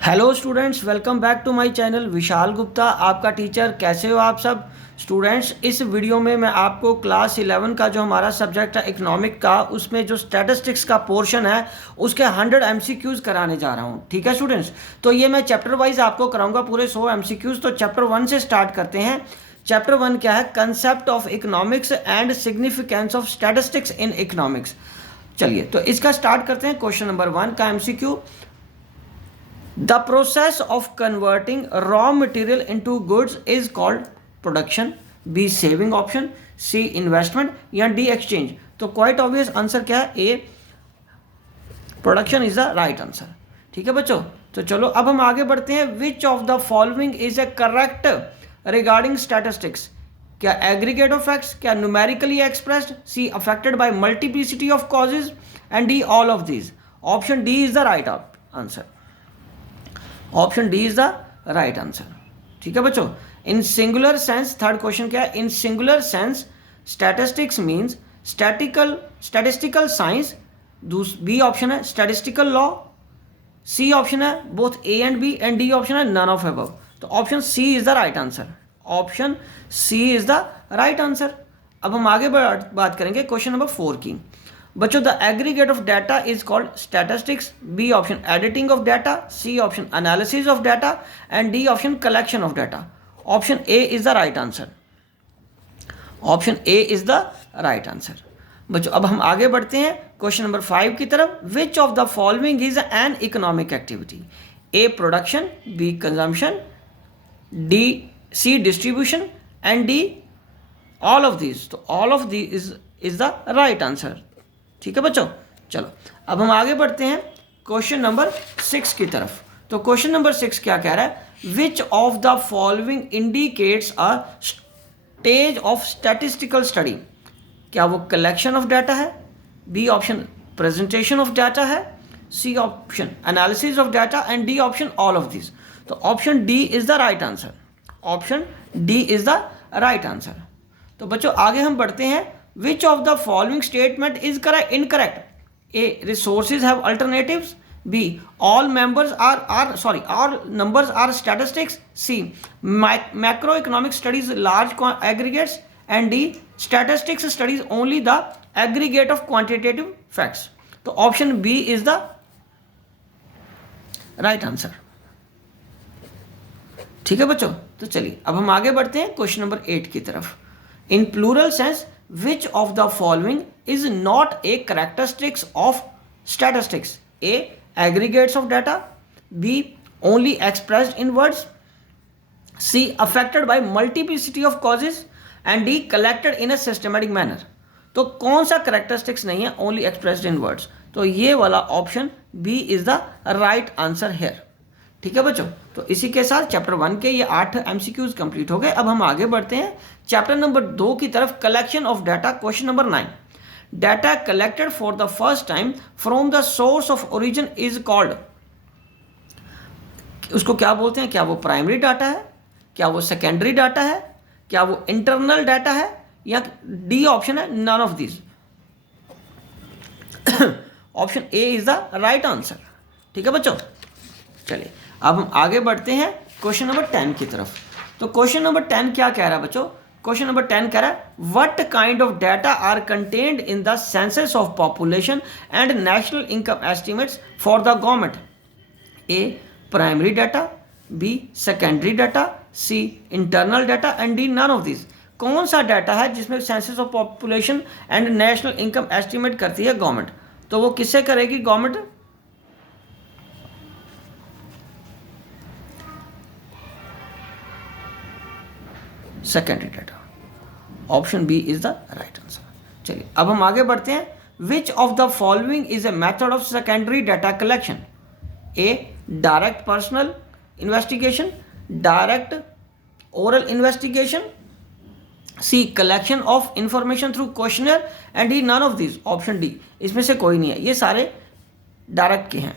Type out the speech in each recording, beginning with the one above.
Hello students, welcome back to my channel. Vishal Gupta आपका teacher. कैसे हो आप सब स्टूडेंट्स? इस वीडियो में मैं आपको क्लास 11 का जो हमारा सब्जेक्ट है इकोनॉमिक का, उसमें जो स्टैटिस्टिक्स का पोर्शन है उसके 100 एमसीक्यूज़ कराने जा रहा हूँ। ठीक है स्टूडेंट्स, तो ये मैं चैप्टर वाइज आपको कराऊंगा पूरे 100 एमसीक्यूज़। तो चैप्टर 1 से स्टार्ट करते हैं। चैप्टर 1 क्या है? Concept of economics and significance of statistics in economics. चलिए तो इसका स्टार्ट करते हैं। क्वेश्चन नंबर 1 का MCQ, the process of converting raw material into goods is called production. B saving option, C investment या D exchange। तो quite obvious answer क्या है? A production is the right answer. ठीक है बच्चों, तो चलो अब हम आगे बढ़ते हैं। Which of the following is a correct regarding statistics? क्या एग्रीगेट ऑफ फैक्ट्स, क्या numerically expressed, C affected by multiplicity of causes and D all of these. Option D is the right answer. Option D is the right answer. ठीक है बच्चों, in singular sense, third question क्या है? In singular sense statistics means statistical science. B option है statistical law, C option है both A and B, and D option है none of above. तो option C is the right answer. Option C is the right answer. अब हम आगे बात करेंगे question number 4 की। बच्चों, the aggregate of data is called statistics. B option editing of data, C option analysis of data, and D option collection of data. Option A is the right answer. Option A is the right answer. बच्चों अब हम आगे बढ़ते हैं question number 5 की तरफ। Which of the following is an economic activity? A production, B consumption, D C distribution, and D all of these. तो all of these is the right answer. ठीक है बच्चों, चलो अब हम आगे बढ़ते हैं क्वेश्चन नंबर 6 की तरफ। तो क्वेश्चन नंबर 6 क्या कह रहा है? Which of the following indicates a stage of statistical study? क्या वो कलेक्शन ऑफ डाटा है, B option presentation of data है, C option analysis of data, and D option all of this. तो option D is the right answer. Option D is the right answer. तो बच्चों आगे हम बढ़ते हैं। Which of the following statement is correct? Incorrect. A. Resources have alternatives. B. All numbers are statistics. C. Macroeconomic studies large aggregates. And D. Statistics studies only the aggregate of quantitative facts. तो option B is the right answer. ठीक है बच्चों, तो चलिए अब हम आगे बढ़ते हैं क्वेश्चन नंबर 8 की तरफ। In plural sense which of the following is not a characteristics of statistics? A. Aggregates of data, B. Only expressed in words, C. Affected by multiplicity of causes, and D. Collected in a systematic manner। तो कौन सा characteristics नहीं है only expressed in words? तो ये वाला option B is the right answer here। ठीक है बच्चों, तो इसी के साथ चैप्टर 1 के ये 8 एमसीक्यूज कंप्लीट हो गए। अब हम आगे बढ़ते हैं चैप्टर नंबर 2 की तरफ। Collection of data, question number 9। Data collected for the first time from the source of origin is called. उसको क्या बोलते हैं? क्या वो प्राइमरी डाटा है, क्या वो सेकेंडरी डाटा है, क्या वो इंटरनल डाटा है, या डी ऑप्शन है none of this. Option A is the right answer. ठीक है बच्चों, चलिए अब हम आगे बढ़ते हैं क्वेश्चन नंबर 10 की तरफ। तो क्वेश्चन नंबर 10 क्या कह रहा है बच्चों? क्वेश्चन नंबर 10 कह रहा है what kind of data are contained in the census of population and national income estimates for the government? A primary data, B secondary data, C internal data, and D none of this. कौन सा data है जिसमें census of population and national income estimate करती है government? तो वो किससे करेगी government? Secondary data. Option B is the right answer. चलिए अब हम आगे बढ़ते हैं। Which of the following is a method of secondary data collection? A direct personal investigation, direct oral investigation, C collection of information through questionnaire, and D none of this. Option D, इसमें से कोई नहीं है, ये सारे direct के हैं,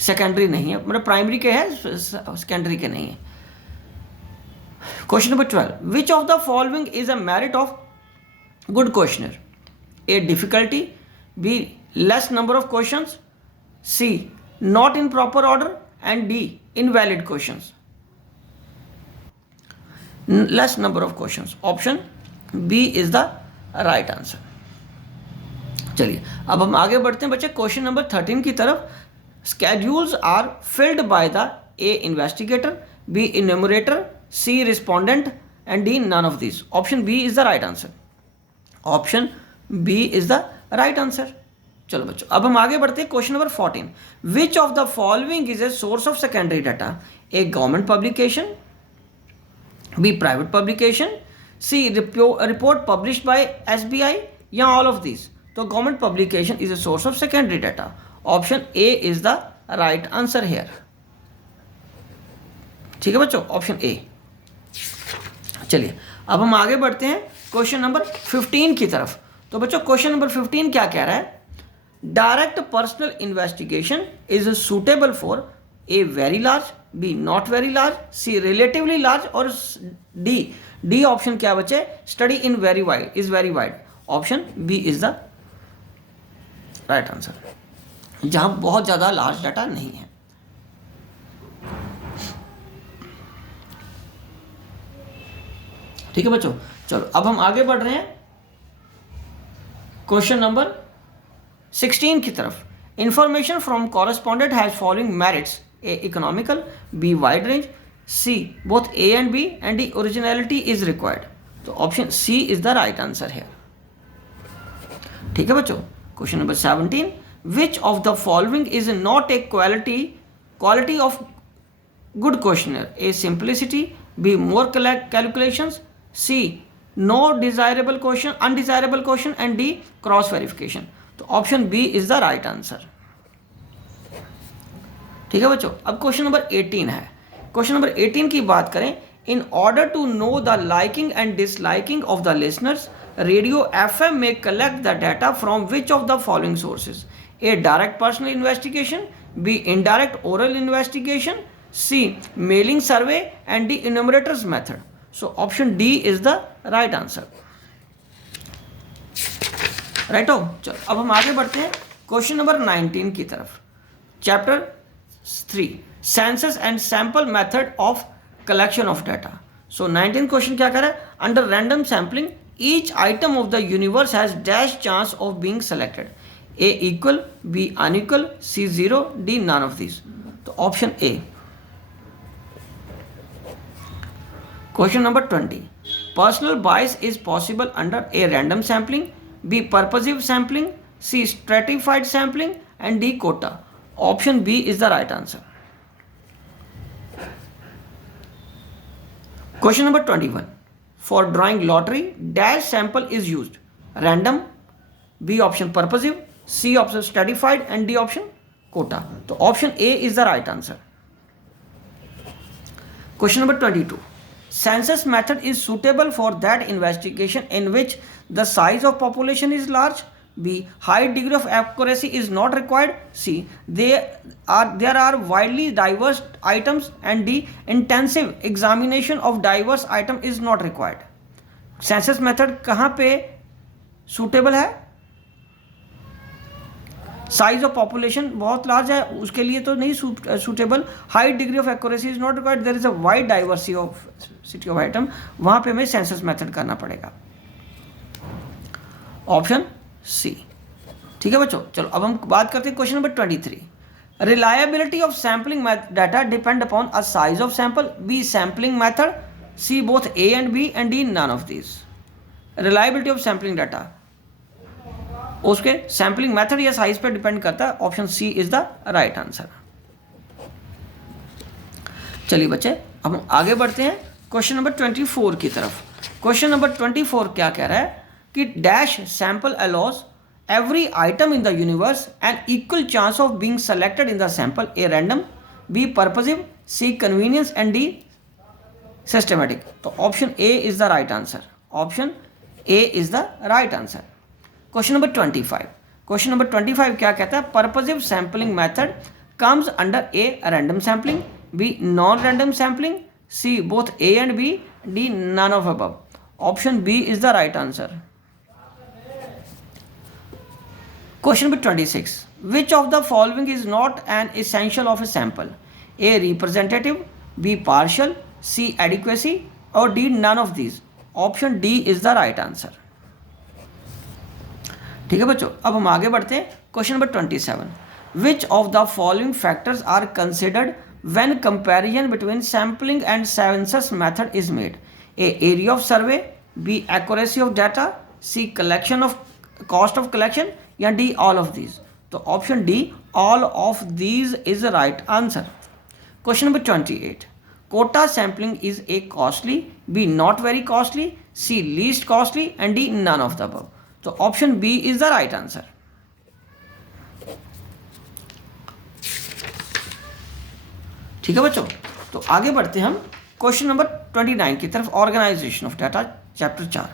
secondary नहीं है, मतलब प्राइमरी के हैं, सेकेंडरी के नहीं है। Question number 12. Which of the following is a merit of good questionnaire? A. Difficulty, B. Less number of questions, C. not in proper order, and D, invalid questions. Less number of questions. Option B is the right answer. चलिए अब हम आगे बढ़ते हैं बच्चे question number 13 की तरफ. Schedules are filled by the A, investigator, B, enumerator, C, respondent, and D, none of these. Option B is the right answer. Option B is the right answer. चलो बच्चों अब हम आगे बढ़ते हैं question number 14. Which of the following is a source of secondary data? A, government publication, B, private publication, C, report published by SBI, या all of these. तो government publication is a source of secondary data. Option A is the right answer here. ठीक है बच्चों, option A. चलिए अब हम आगे बढ़ते हैं क्वेश्चन नंबर 15 की तरफ. तो बच्चों क्वेश्चन नंबर 15 क्या कह रहा है? Direct personal investigation is suitable for a very large, B not very large, C relatively large, और डी ऑप्शन क्या बचे? Study in very wide is very wide. Option B is the right answer, जहां बहुत ज्यादा large data नहीं है. ठीक है बच्चों, चलो अब हम आगे बढ़ रहे हैं क्वेश्चन नंबर 16 की तरफ. Information from correspondent has following merits. A, economical, B, wide range, C both A and B, and D, originality is required. तो option C is the right answer है. ठीक है बच्चों, question number 17. Which of the following is not a quality of good questioner? A, simplicity, B, more calculations, C, no desirable question, undesirable question, and D, cross verification. तो option B is the right answer. ठीक है बच्चों, अब question number 18 है. Question number 18 की बात करें. In order to know the liking and disliking of the listeners, radio FM may collect the data from which of the following sources? A, direct personal investigation, B, indirect oral investigation, C, mailing survey, and D, enumerator's method. So option D is the right answer. Right हो. चलो अब हम आगे बढ़ते हैं question number 19 की तरफ. Chapter 3, census and sample method of collection of data. So 19 question क्या कर रहा है? Under random sampling each item of the universe has dash chance of being selected. A, equal, B, unequal, C, 0, D, none of these. तो option A. Question number 20. Personal bias is possible under A, random sampling, B, purposive sampling, C, stratified sampling, and D, quota. Option B is the right answer. Question number 21. For drawing lottery, dash sample is used. Random, B option purposive, C option stratified, and D option quota. So option A is the right answer. Question number 22. Census method is suitable for that investigation in which the size of population is large. B, high degree of accuracy is not required. C, there are widely diverse items, and D, intensive examination of diverse item is not required. Census method कहाँ पे suitable है? Size of population बहुत large है उसके लिए तो नहीं suitable. High degree of accuracy is not required. There is a wide diversity of item, वहां पे हमें सेंसस मेथड करना पड़ेगा. Option C. ठीक है बच्चों, चलो अब हम बात करते हैं question number 23. Reliability of sampling data depend upon a size of sample. B, sampling method, C both A and B, and D, none of this. Reliability of sampling data उसके सैम्पलिंग मेथड या size पर depend करता है. Option C is the right answer. चलिए बच्चे अब हम आगे बढ़ते हैं क्वेश्चन नंबर 24 की तरफ. क्वेश्चन नंबर 24 क्या कह रहा है कि dash sample allows every item in the universe an equal chance of being selected in the sample. A, random, B, purposive, C, convenience, and D, systematic. तो option A is the right answer. Option A is the right answer. Question number 25. Question number 25 क्या कहता है? Purposive sampling method comes under A, random sampling, B, non-random sampling, C, both A and B, D, none of above. Option B is the right answer. Question number 26. Which of the following is not an essential of a sample? A representative, B partial, C adequacy और D none of these. Option D is the right answer. ठीक है बच्चों, अब हम आगे बढ़ते हैं। Question number 27, which of the following factors are considered when comparison between sampling and census method is made? A area of survey, B accuracy of data, C collection of cost of collection या D all of these. तो option D all of these is the right answer. Question number 28, quota sampling is A costly, B not very costly, C least costly and D none of the above. तो option B is the right answer. ठीक है बच्चों, तो आगे बढ़ते हैं हम question number 29 की तरफ। Organisation of data, chapter 4।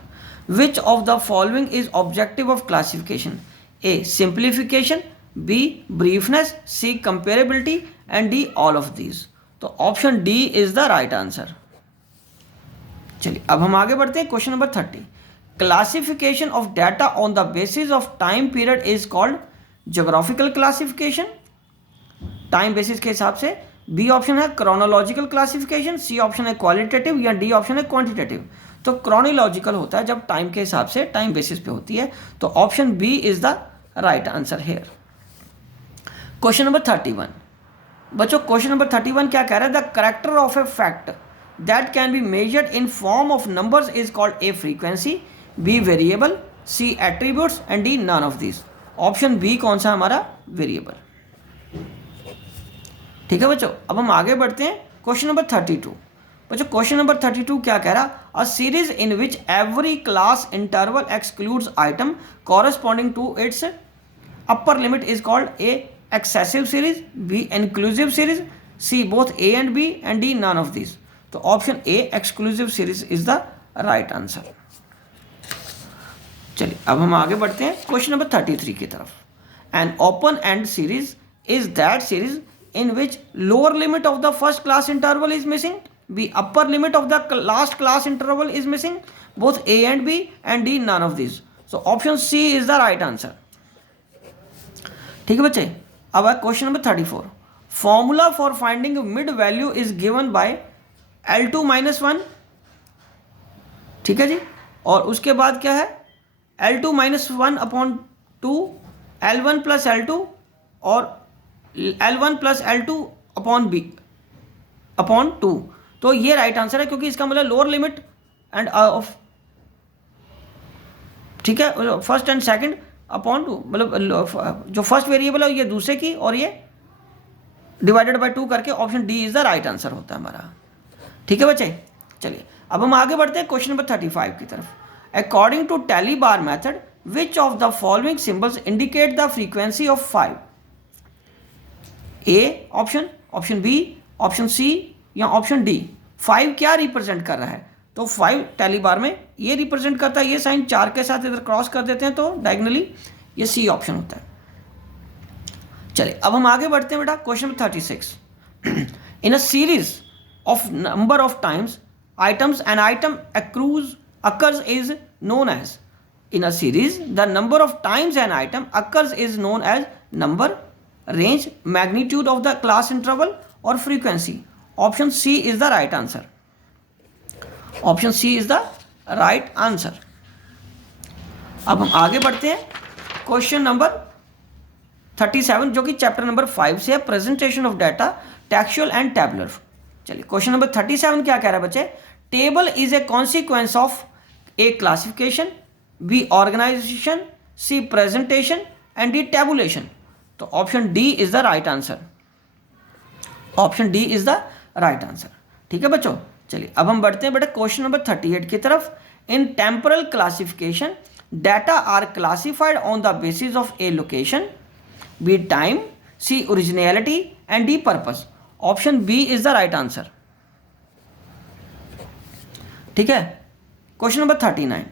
Which of the following is objective of classification? A simplification, B briefness, C comparability and D all of these. तो option D is the right answer. चलिए अब हम आगे बढ़ते हैं। Question number 30, classification of data on the basis of time period is called geographical classification, time basis के हिसाब से। बी ऑप्शन है क्रोनोलॉजिकल क्लासिफिकेशन, सी ऑप्शन है क्वालिटेटिव या डी ऑप्शन है क्वांटिटेटिव। तो क्रोनोलॉजिकल होता है जब टाइम के हिसाब से, टाइम बेसिस पे होती है। तो option B is the right answer here. Question number 31 बच्चों, क्वेश्चन नंबर 31 क्या कह रहा है? The character of a fact that can be measured in form of numbers is called A frequency, B variable, C attributes and D none of this. Option B कौन सा हमारा? Variable. ठीक है बच्चों, अब हम आगे बढ़ते हैं। क्वेश्चन नंबर 32 बच्चों, क्वेश्चन नंबर 32 क्या कह रहा? A series in which every class interval excludes item corresponding to its upper limit is called A excessive series, B inclusive series, C both A and B and D none of this. तो option A exclusive series is the right answer. चलिए अब हम आगे बढ़ते हैं question number 33 की तरफ। An open and series is that series in which lower limit of the first class interval is missing, b upper limit of the last class interval is missing, both a and b and d none of these. So option c is the right answer. ठीक है बच्चे, अब है question number 34। Formula for finding mid value is given by L2 - 1। ठीक है जी, और उसके बाद क्या है? L2 - 1/2, L1 + L2 और L1 + L2 upon B upon 2। तो ये राइट आंसर है, क्योंकि इसका मतलब लोअर लिमिट एंड ऑफ, ठीक है, फर्स्ट एंड सेकंड अपॉन 2, मतलब जो फर्स्ट वेरिएबल है ये दूसरे की और ये डिवाइडेड बाय 2 करके option D is the right answer होता है हमारा। ठीक है बच्चे, चलिए अब हम आगे बढ़ते हैं क्वेश्चन नंबर 35 की तरफ। According to tally bar method which of the following symbols indicate the frequency of 5? A option, option B, option C या ऑप्शन डी। 5 क्या रिप्रेजेंट कर रहा है? तो 5 टैली बार में ये रिप्रेजेंट करता है, ये साइन 4 के साथ इधर क्रॉस कर देते हैं तो डायगनली ये सी ऑप्शन होता है। चलिए अब हम आगे बढ़ते हैं बेटा। Question 36, in a series of number of times items N item occurs is known as. In a series the number of times N item occurs is known as number, range, magnitude of the class interval और frequency। option C is the right answer। option C is the right answer। अब हम आगे बढ़ते हैं question number 37 जो कि chapter number 5 से है, presentation of data textual and tabular. चलिए क्वेश्चन नंबर 37 क्या कह रहा है बच्चे? Table is a consequence of A classification, B organisation, C presentation and D tabulation. तो option D is the right answer. Option D is the right answer. ठीक है बच्चों, चलिए अब हम बढ़ते हैं बेटा क्वेश्चन नंबर 38 की तरफ। In temporal classification data are classified on the basis of A location, B time, C originality and D purpose. Option B is the right answer. ठीक है, question number 39,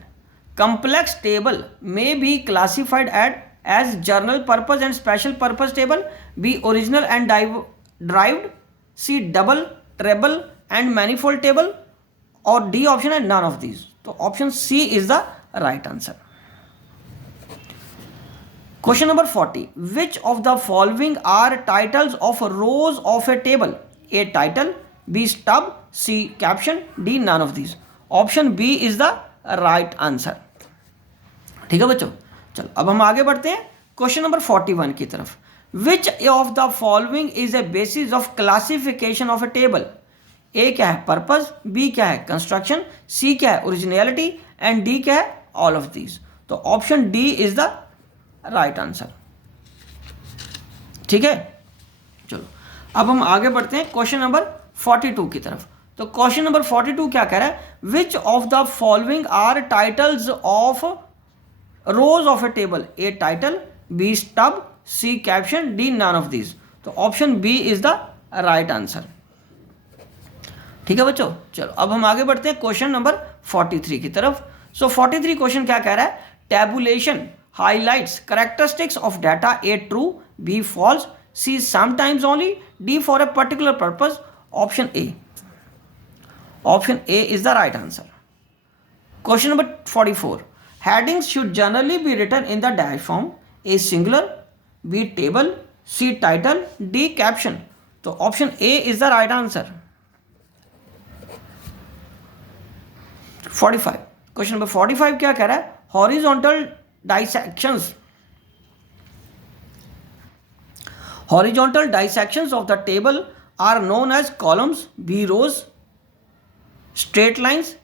complex table may be classified at as general purpose and special purpose table, B original and derived, C double, treble and manifold table और D option है none of these। तो option C is the right answer। Question number 40, which of the following are titles of rows of a table? A title, B stub, C caption, D none of this. Option B is the right answer. ठीक है बच्चों, चलो अब हम आगे बढ़ते हैं question number 41 की तरफ। Which of the following is a basis of classification of a table? A क्या है? पर्पस, बी क्या है? कंस्ट्रक्शन, सी क्या है? ओरिजिनलिटी, एंड डी क्या है? All of these. तो option D is the right answer. ठीक है, चलो अब हम आगे बढ़ते हैं क्वेश्चन नंबर 42 की तरफ। तो क्वेश्चन नंबर 42 क्या कह रहा है? Which of the following are titles of rows of a table? A title, B stub, C caption, D none of this. तो option B is the right answer. ठीक है बच्चों, चलो अब हम आगे बढ़ते हैं क्वेश्चन नंबर 43 की तरफ। सो 43 क्वेश्चन क्या कह रहा है? Tabulation highlights characteristics of data, A true, B false, C sometimes only, D for a particular purpose. Option A, option A is the right answer. Question number 44, headings should generally be written in the dash form, a singular, b table, c title, d caption। तो option A is the right answer. 45, question number 45 क्या कह रहा है? Horizontal dissections, horizontal dissections of the table are known as columns, B rows, straight lines,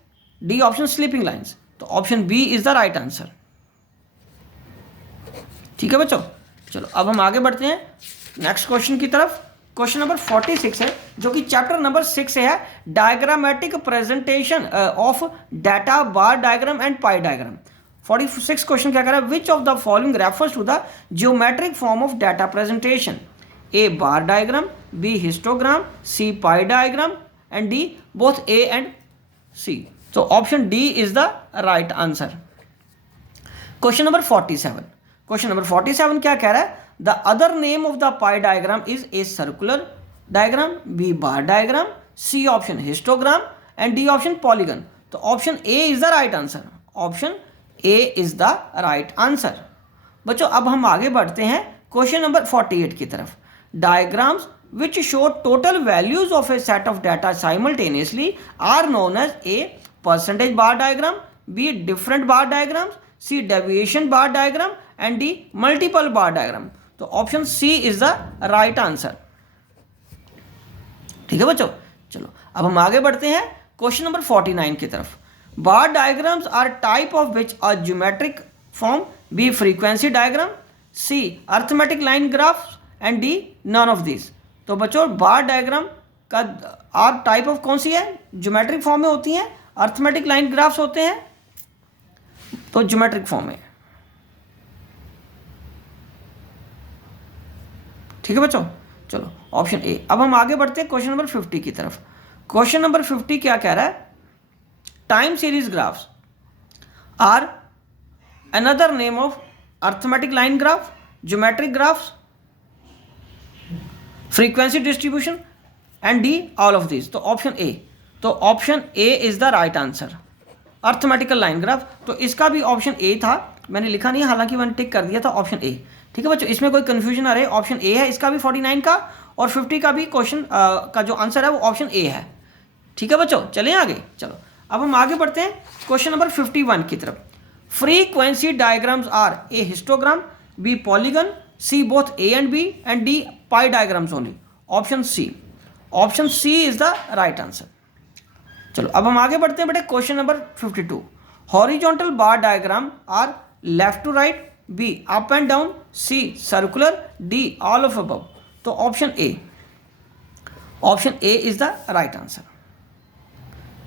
D option sleeping lines. तो option B is the right answer. ठीक है बच्चों, चलो अब हम आगे बढ़ते हैं नेक्स्ट क्वेश्चन की तरफ। क्वेश्चन नंबर 46 है जो कि चैप्टर नंबर 6 से है, diagrammatic presentation of data, bar diagram and pie diagram. 46 question क्या कर रहा है? Which of the following refers to the geometric form of data presentation? A bar diagram, B histogram, C pie diagram, and D both A and C. तो option D is the right answer. Question number 47, question number 47 क्या कह रहा है? The other name of the pie diagram is a circular diagram, B bar diagram, C option histogram, and D option polygon. तो option A is the right answer. Option A is the right answer. बच्चों अब हम आगे बढ़ते हैं question number 48 की तरफ। Diagrams which show total values of a set of data simultaneously are known as a percentage bar diagram, b different bar diagrams, c deviation bar diagram, and d multiple bar diagram। तो option C is the right answer. ठीक है बच्चों, चलो अब हम आगे बढ़ते हैं क्वेश्चन नंबर 49 की तरफ। Bar diagrams are type of which A geometric form, B frequency diagram, C arithmetic line graphs, and D none of this. तो बच्चों बार डायग्राम का आर टाइप ऑफ कौन सी है? ज्योमेट्रिक फॉर्म में होती हैं, अर्थमेटिक लाइन ग्राफ्स होते हैं, तो ज्योमेट्रिक फॉर्म में। ठीक है बच्चों, चलो ऑप्शन ए। अब हम आगे बढ़ते हैं क्वेश्चन नंबर 50 की तरफ। क्वेश्चन नंबर 50 क्या कह रहा है? Time series graphs are another name of arithmetic line graph, geometric graphs, frequency distribution, and D all of this. तो ऑप्शन ए, तो option A is the right answer. Arithmetical line graph, तो इसका भी option A था, मैंने लिखा नहीं, हालांकि मैंने टिक कर दिया था ऑप्शन ए। ठीक है बच्चों, इसमें कोई कंफ्यूजन आ रहा है, ऑप्शन ए है इसका भी 49 का, और 50 का भी क्वेश्चन का जो आंसर है वो ऑप्शन ए है। ठीक है बच्चों, चलें आगे। चलो अब हम आगे बढ़ते हैं क्वेश्चन नंबर 51 की तरफ। Frequency diagrams are A histogram, B polygon, C both A and B, and D pie diagrams only. Option C, option C is the right answer. चलो अब हम आगे बढ़ते हैं बेटे question number 52। Horizontal bar diagram are left to right, B up and down, C circular, D all of above. तो option A, option A is the right answer.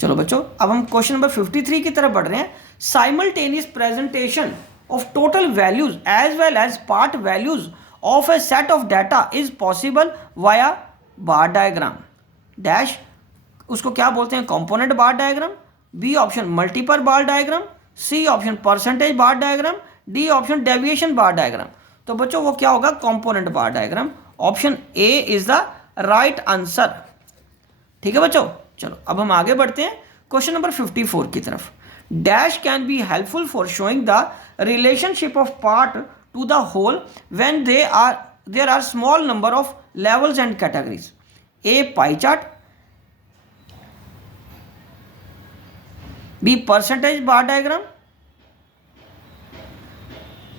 चलो बच्चों अब हम क्वेश्चन नंबर 53 की तरफ बढ़ रहे हैं। Simultaneous presentation of total values as well as part values of a set of data is possible via bar diagram dash, उसको क्या बोलते हैं? कंपोनेंट बार डायग्राम, बी ऑप्शन मल्टीपल बार डायग्राम, सी ऑप्शन परसेंटेज बार diagram, D option deviation बार diagram. तो बच्चों वो क्या होगा? Component bar diagram. Option A is the right answer. ठीक है बच्चों, चलो अब हम आगे बढ़ते हैं क्वेश्चन नंबर 54 की तरफ। Dash can be helpful for showing the relationship of part to the whole when there are small number of levels and categories? A. Pie chart, B. Percentage bar diagram,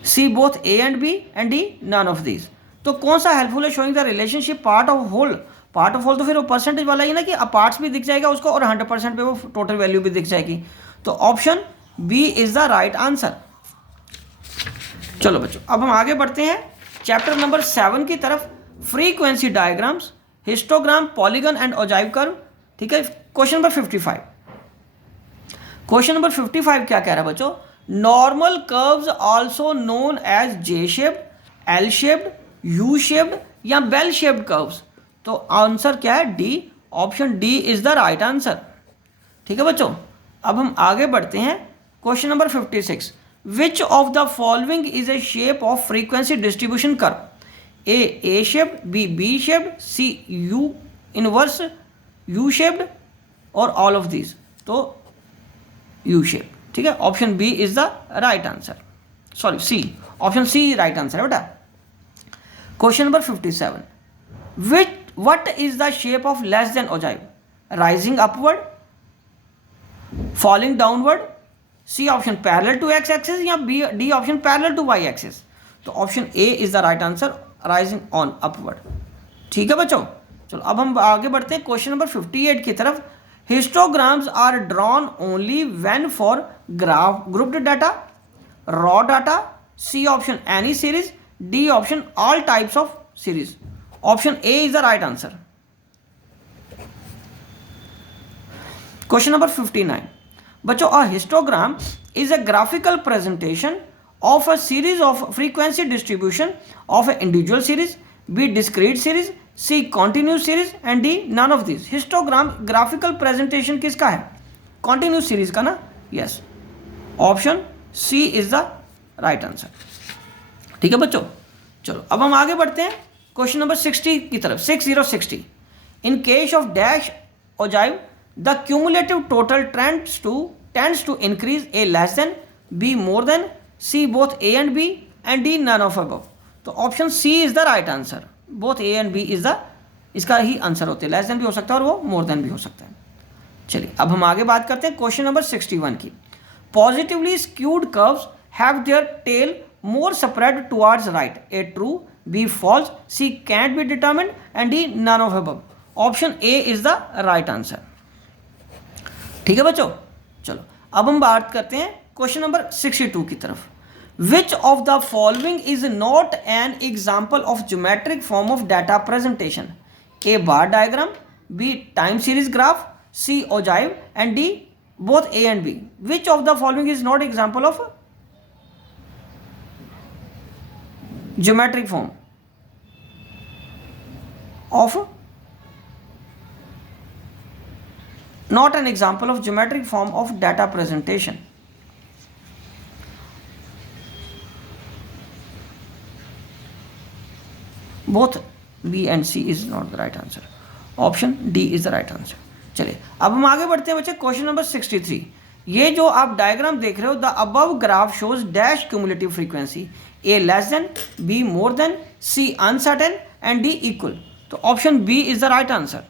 C. both A and B, and D. none of these. तो कौन सा helpful है? Showing the relationship part of whole. Part of whole तो फिर वो percentage वाला ही ना, कि पार्ट्स भी दिख जाएगा उसको और 100% पे वो टोटल वैल्यू भी दिख जाएगी. तो option B is the right answer. चलो बच्चों, अब हम आगे बढ़ते हैं चैप्टर नंबर 7 की तरफ. Frequency diagrams, histogram, polygon and ogive curve. ठीक है. Question number 55. क्वेश्चन नंबर 55 क्या कह रहा है बच्चों? Normal curves also known as J shaped, L shaped, U shaped या बेल शेप्ड कर्व्स. तो आंसर क्या है? D. Option D is the right answer. ठीक है बच्चों, अब हम आगे बढ़ते हैं. Question number 56. Which of the following is a shape of frequency distribution curve? A shaped, B shaped, C U inverse U shaped और ऑल ऑफ दीज. तो यू शेप. ठीक है. Option B is the right answer. Sorry, C. Option C right answer है बेटा. Question number 57. What is the shape of less than ogive? Rising upward, falling downward, C option parallel to x axis या D option parallel to y axis. तो option A is the right answer, rising on upward. ठीक है बच्चों. चलो अब हम आगे बढ़ते हैं क्वेश्चन नंबर 58 की तरफ. Histograms are drawn only when for grouped data, raw data, C option any series, D option all types of series. Option A is the right answer. Question number 59. बच्चों, a histogram is a graphical presentation of a series of frequency distribution of an individual series, B discrete series, C continuous series and D none of these. Histogram graphical presentation किसका है? Continuous series का ना? Yes. Option C is the right answer. ठीक है बच्चों. चलो अब हम आगे बढ़ते हैं क्वेश्चन नंबर 60 की तरफ. 6060. In case of dash ogive the cumulative total tends to increase, A less than, B more than, C both A and B and D none of above. तो option C is the right answer. Both A and B is the इसका ही answer होते हैं. Less than भी हो सकता है और वो मोर देन भी हो सकता है. चलिए अब हम आगे बात करते हैं क्वेश्चन नंबर 61 की. Positively skewed curves have their tail more spread towards right. A true, B false, C can't be determined and D none of above. Option A is the right answer. ठीक है बच्चों. चलो अब हम बात करते हैं क्वेश्चन नंबर 62 की तरफ. Which of the following is not an example of geometric form of data presentation? A bar diagram, B time series graph, C ogive and D both A and B. Which of the following is not example of geometric form of not an example of geometric form of data presentation? Both B and C is not the right answer. Option D is the right answer. चलिए अब हम आगे बढ़ते हैं बच्चे question number 63. ये जो आप डायग्राम देख रहे हो, the above graph shows dash cumulative frequency. A less than, B more than, C uncertain and D equal. तो option B is the right answer.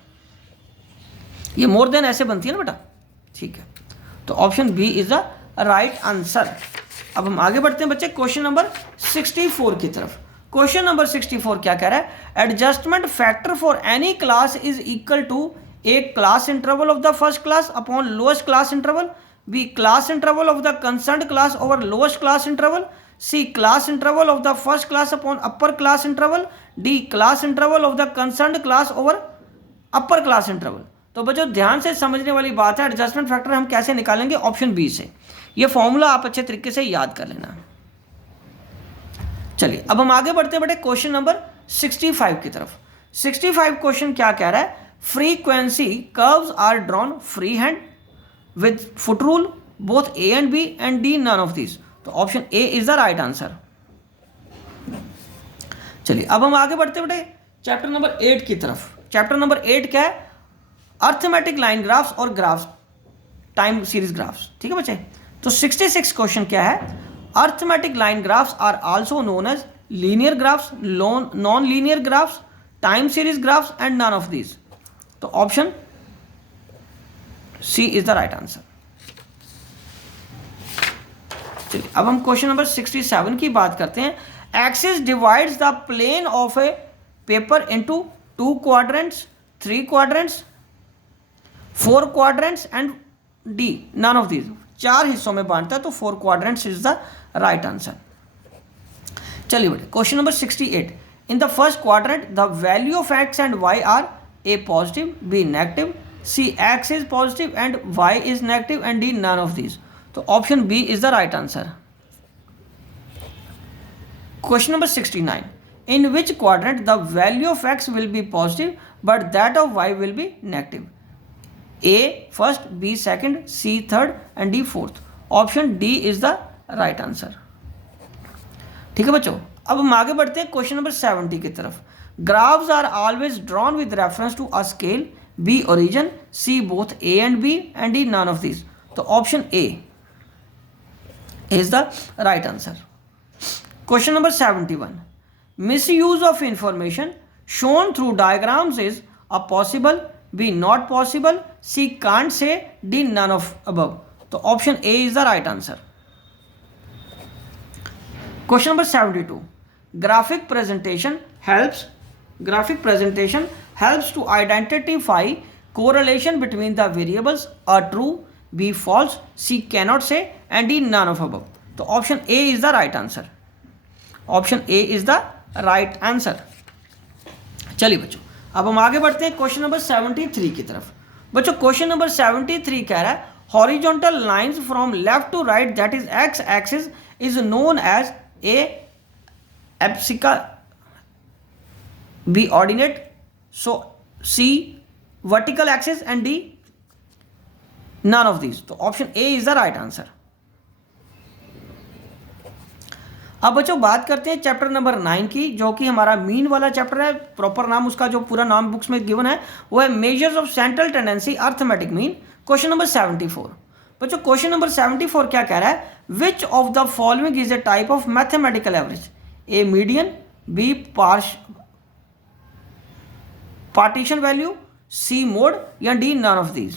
ये मोर देन ऐसे बनती है ना बेटा. ठीक है. तो option B is the right answer. अब हम आगे बढ़ते हैं बच्चे क्वेश्चन नंबर 64 की तरफ. क्वेश्चन नंबर 64 क्या कह रहा है? Adjustment factor for any class is equal to A class interval of the first class upon lowest class interval, B class interval of the concerned class over lowest class interval, C class interval of the first class upon upper class interval, D class interval of the concerned class over upper class interval. तो बच्चों ध्यान से समझने वाली बात है, adjustment factor हम कैसे निकालेंगे? ऑप्शन बी से. ये फॉर्मूला आप अच्छे तरीके से याद कर लेना. चलिए अब हम आगे बढ़ते हैं बेटे क्वेश्चन नंबर 65 की तरफ. 65 क्वेश्चन क्या कह रहा है? Frequency curves are drawn free hand with foot rule, both A and B and D none of these. तो option A is the right answer. चलिए अब हम आगे बढ़ते बेटे चैप्टर नंबर 8 की तरफ. चैप्टर नंबर 8 क्या है? अर्थमेटिक लाइन ग्राफ्स और ग्राफ्स, टाइम सीरीज ग्राफ्स. ठीक है बच्चे. तो 66 क्वेश्चन क्या है? Arithmetic line graphs are also known as linear graphs, non linear graphs, time series graphs and none of these. तो option C is the right answer. चलिए अब हम क्वेश्चन नंबर 67 की बात करते हैं। Axis divides the plane of a paper into 2 quadrants, 3 quadrants, 4 quadrants and D none of these. 4 हिस्सों में बांटता है, तो 4 quadrants is the right answer. चलिए बेटे question number 68। In the first quadrant the value of X and Y are A positive, B negative, C X is positive and Y is negative and D none of these. तो option B is the right answer. Question number 69। In which quadrant the value of X will be positive but that of Y will be negative. A first, B second, C third and D fourth. Option D is the right answer. ठीक है बच्चों, अब हम आगे बढ़ते हैं question number 70 की तरफ। Graphs are always drawn with reference to a scale, B origin, C both A and B and D none of this. तो option A is the right answer. Question number 71। Misuse of information shown through diagrams is A possible, B not possible, C can't say, D none of above. तो option A is the right answer. Question number 72। Graphic presentation helps to identify correlation between the variables, a true, b false, c cannot say and d none of above। तो option A is the right answer. Option A is the right answer. चलिए बच्चों अब हम आगे बढ़ते हैं question number 73 की तरफ। बच्चों क्वेश्चन नंबर 73 कह रहा है horizontal lines from left to right that is X axis is known as A abscissa, B ordinate, so C vertical axis and D none of these। तो option A is the right answer. अब बच्चों बात करते हैं chapter number 9 की, जो कि हमारा मीन वाला चैप्टर है। प्रॉपर नाम उसका जो पूरा नाम बुक्स में गिवन है वो है measures of central tendency arithmetic mean. Question number 74। बच्चों क्वेश्चन नंबर 74 क्या कह रहा है, which of the following is a type of mathematical average, A median, B partition value, C mode या डी नन ऑफ दीज।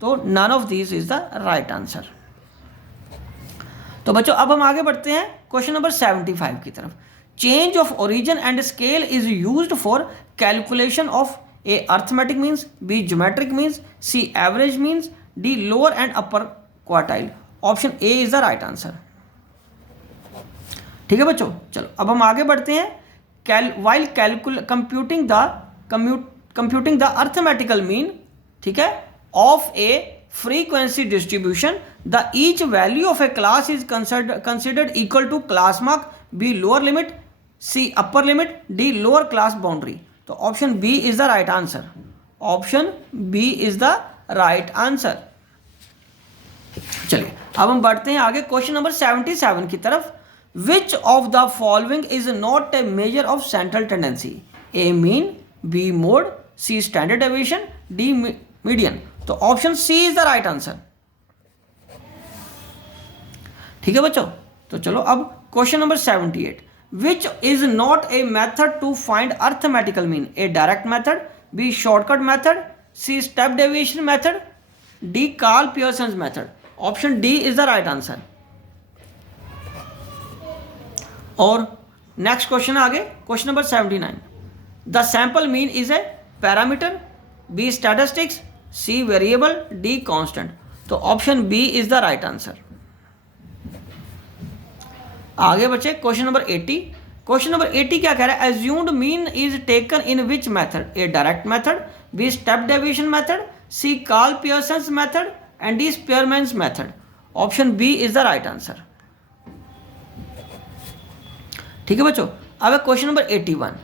तो none of these is the right answer. तो बच्चों अब हम आगे बढ़ते हैं क्वेश्चन नंबर 75 की तरफ। Change of origin and scale is used for calculation of A arithmetic means, B geometric means, C average means, D lower and upper quartile. Option A is the right answer. ठीक है बच्चों, चलो अब हम आगे बढ़ते हैं। While computing the arithmetical mean, ठीक है, of a frequency distribution the each value of a class is considered equal to class mark, B lower limit, C upper limit, D lower class boundary. तो option B is the right answer. Option B is the right answer. चलिए अब हम बढ़ते हैं आगे question number 77 की तरफ। Which of the following is not a measure of central tendency, A mean, B mode, C standard deviation, D median. तो option C is the right answer. ठीक है बच्चों, तो चलो अब question number 78। Which is not a method to find arithmetical mean, A direct method, B shortcut method, C step deviation method, D Karl Pearson method. Option D is the right answer. और next question आगे question number 79। The sample mean is A parameter, B statistics, C variable, D constant. तो option B is the right answer. आगे बच्चे question number 80। Question number 80 क्या कह रहा है, assumed mean is taken in which method, A direct method, B step deviation method, C Karl Pearson method and D Spearman method. Option B is the right answer. ठीक है बच्चों, अब question number 81।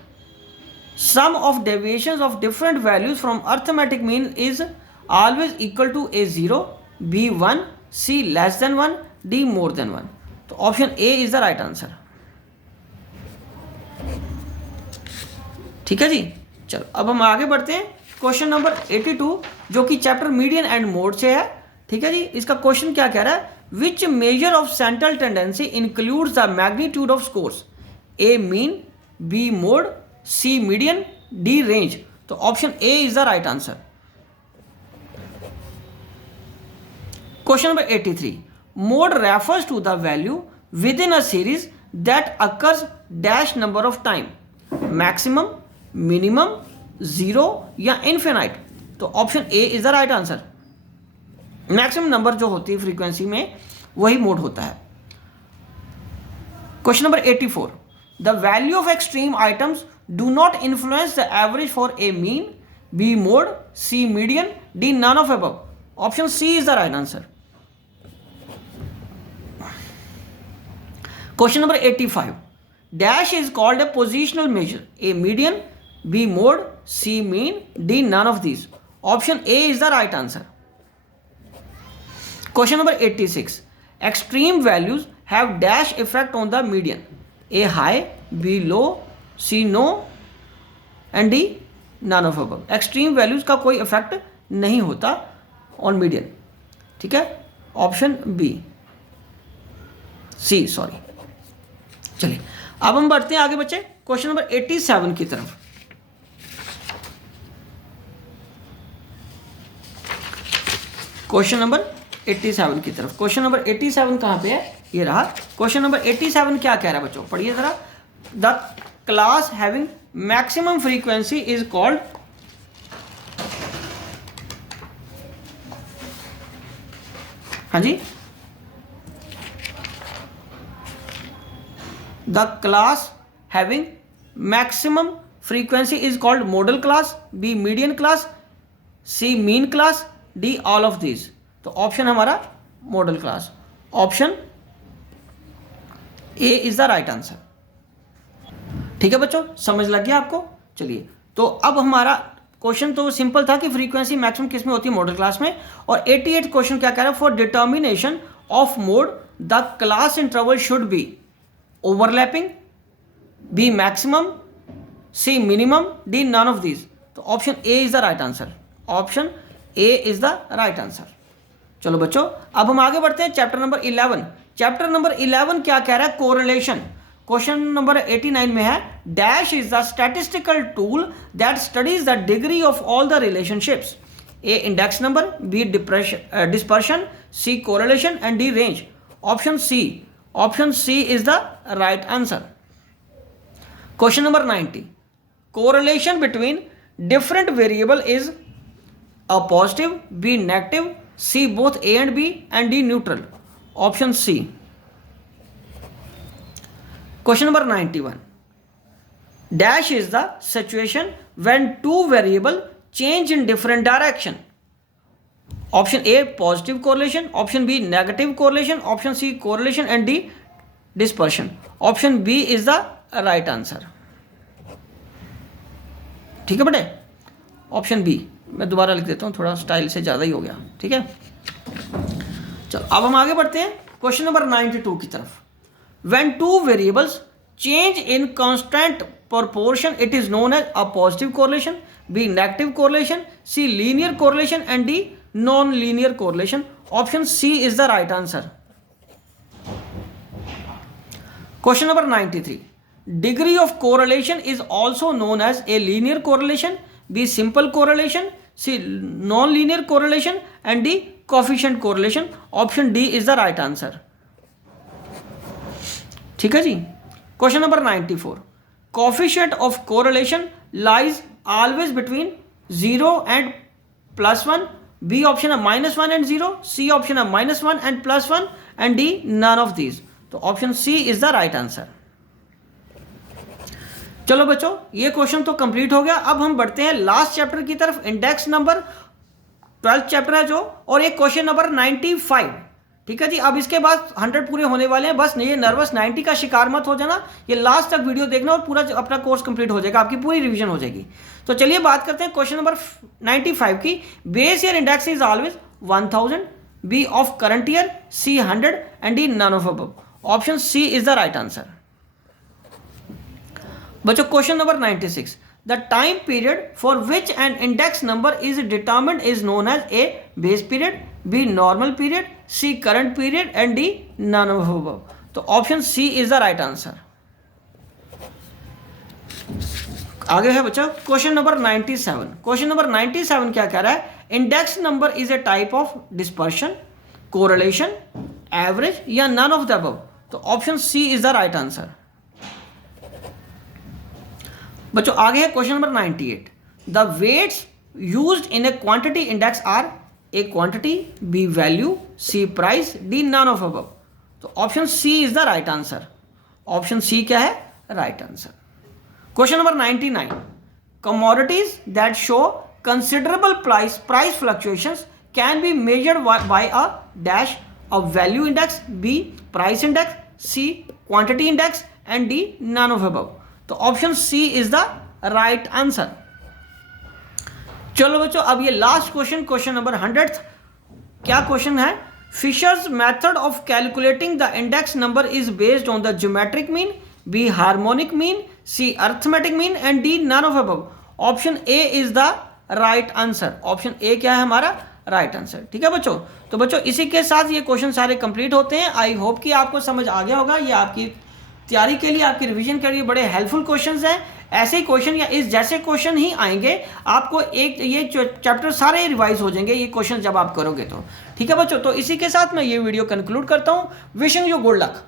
Sum of deviations of different values from arithmetic mean is always equal to A 0, B 1, C less than 1, D more than 1। तो option A is the right answer. ठीक है जी, चलो अब हम आगे बढ़ते हैं क्वेश्चन नंबर 82 जो कि चैप्टर मीडियन एंड मोड से है। ठीक है जी, इसका क्वेश्चन क्या कह रहा है, which measure of central tendency includes the magnitude of scores? A mean, B mode, C median, D range. तो option A is the right answer. Question number 83, mode refers to the value within a series that occurs dash number of time, maximum, minimum, zero या infinite. तो option A is the right answer. Maximum number जो होती है frequency में वही mode होता है। Question number 84, the value of extreme items do not influence the average for A mean, B mode, C median, D none of above. Option C is the right answer. Question number 85, dash is called a positional measure, A median, B mode, C mean, D none of these. Option A is the right answer. Question number 86, extreme values have dash effect on the median, A high, B low, C no and D none of above. Extreme values का कोई effect नहीं होता on median. ठीक है, option B, सी sorry. चलिए अब हम बढ़ते हैं आगे बच्चे क्वेश्चन नंबर 87 की तरफ। क्वेश्चन नंबर 87 की तरफ। क्वेश्चन नंबर 87 कहां पे है? ये रहा। क्वेश्चन नंबर 87 क्या कह रहा है बच्चों, पढ़िए जरा। The class having maximum frequency is called, हाँ जी, the class having maximum frequency is called modal class, B median class, C mean class, D all of these. तो ऑप्शन हमारा modal class, option A is the right answer. ठीक है बच्चों, समझ लग गया आपको? चलिए, तो अब हमारा क्वेश्चन तो सिंपल था कि फ्रीक्वेंसी मैक्सिमम किस में होती है, मॉडल क्लास में। और 88 क्वेश्चन क्या कह रहा है, for determination of mode the class interval should be overlapping, B maximum, C minimum, D none of these. तो option A is the right answer. Option A is the right answer. चलो बच्चों, अब हम आगे बढ़ते हैं चैप्टर नंबर 11। चैप्टर नंबर 11 क्या कह रहा है, कोरिलेशन। क्वेश्चन नंबर 89 में है, dash is the statistical tool that studies the degree of all the relationships, A index number, B dispersion, C correlation and D range. Option C, option C is the right answer. Question number 90, correlation between different variable is a positive, B negative, C both A and B and D neutral. Option C. Question number 91. Dash is the situation when two variable change in different direction. Option A positive correlation, option B negative correlation, option C correlation and D dispersion. Option B is the right answer. ठीक है बेटे, option B. मैं दोबारा लिख देता हूँ, थोड़ा style से ज़्यादा ही हो गया। ठीक है, चलो अब हम आगे बढ़ते हैं क्वेश्चन नंबर 92 की तरफ। When two variables change in constant proportion it is known as A positive correlation, B negative correlation, C linear correlation and D non linear correlation. Option C is the right answer. Question number 93, degree of correlation is also known as A linear correlation, B simple correlation, C non linear correlation and D coefficient correlation. Option D is the right answer. ठीक है जी। Question number 94, coefficient of correlation lies always between 0 and +1, B option है -1 and 0, C option है -1 and +1 and D none of these. तो option C is the right answer. चलो बच्चों, ये question तो कंप्लीट हो गया। अब हम बढ़ते हैं लास्ट चैप्टर की तरफ, इंडेक्स नंबर 12 चैप्टर है जो, और एक क्वेश्चन नंबर 95। ठीक है जी, अब इसके बाद 100 पूरे होने वाले हैं। बस ये नर्वस 90 का शिकार मत हो जाना, ये लास्ट तक वीडियो देखना और पूरा अपना कोर्स कंप्लीट हो जाएगा, आपकी पूरी रिवीजन हो जाएगी। तो चलिए बात करते हैं क्वेश्चन नंबर 95 की। Base year index is always 1000, B of current year, C 100 and D none of above. Option C is the right answer. बच्चों question number 96, the time period for which an index number is determined is known as A base period, B normal period, C current period and D none of above. तो option C is the right answer. आगे है बच्चों question number 97। Question number 97 क्या कह रहा है? Index number is a type of dispersion, correlation, average या none of the above. तो option C is the right answer. बच्चों आगे है question number 98। The weights used in a quantity index are A quantity, B value, C price, D none of above. तो option C is the right answer. Option C क्या है? Right answer. Question number 99। commodities that show considerable price fluctuations can be measured by a dash of value index, b price index, c quantity index and d none of above। तो option C is the right answer. चलो बच्चों अब ये last question, question number 100। क्या question है? Fisher's method of calculating the index number is based on the geometric mean, B harmonic mean, C arithmetic mean and D none of above. Option A is the right answer. Option A क्या है हमारा? Right answer. ठीक है बच्चों, तो बच्चों इसी के साथ ये क्वेश्चन सारे कंप्लीट होते हैं। आई होप कि आपको समझ आ गया होगा। ये आपकी तैयारी के लिए, आपकी रिवीजन के लिए बड़े हेल्पफुल क्वेश्चंस हैं। ऐसे ही क्वेश्चन या इस जैसे क्वेश्चन ही आएंगे आपको, एक ये चैप्टर सारे रिवाइज हो जाएंगे ये क्वेश्चन जब आप करोगे तो। ठीक है बच्चों, तो इसी के साथ मैं ये वीडियो कंक्लूड करता हूँ। Wishing you good luck.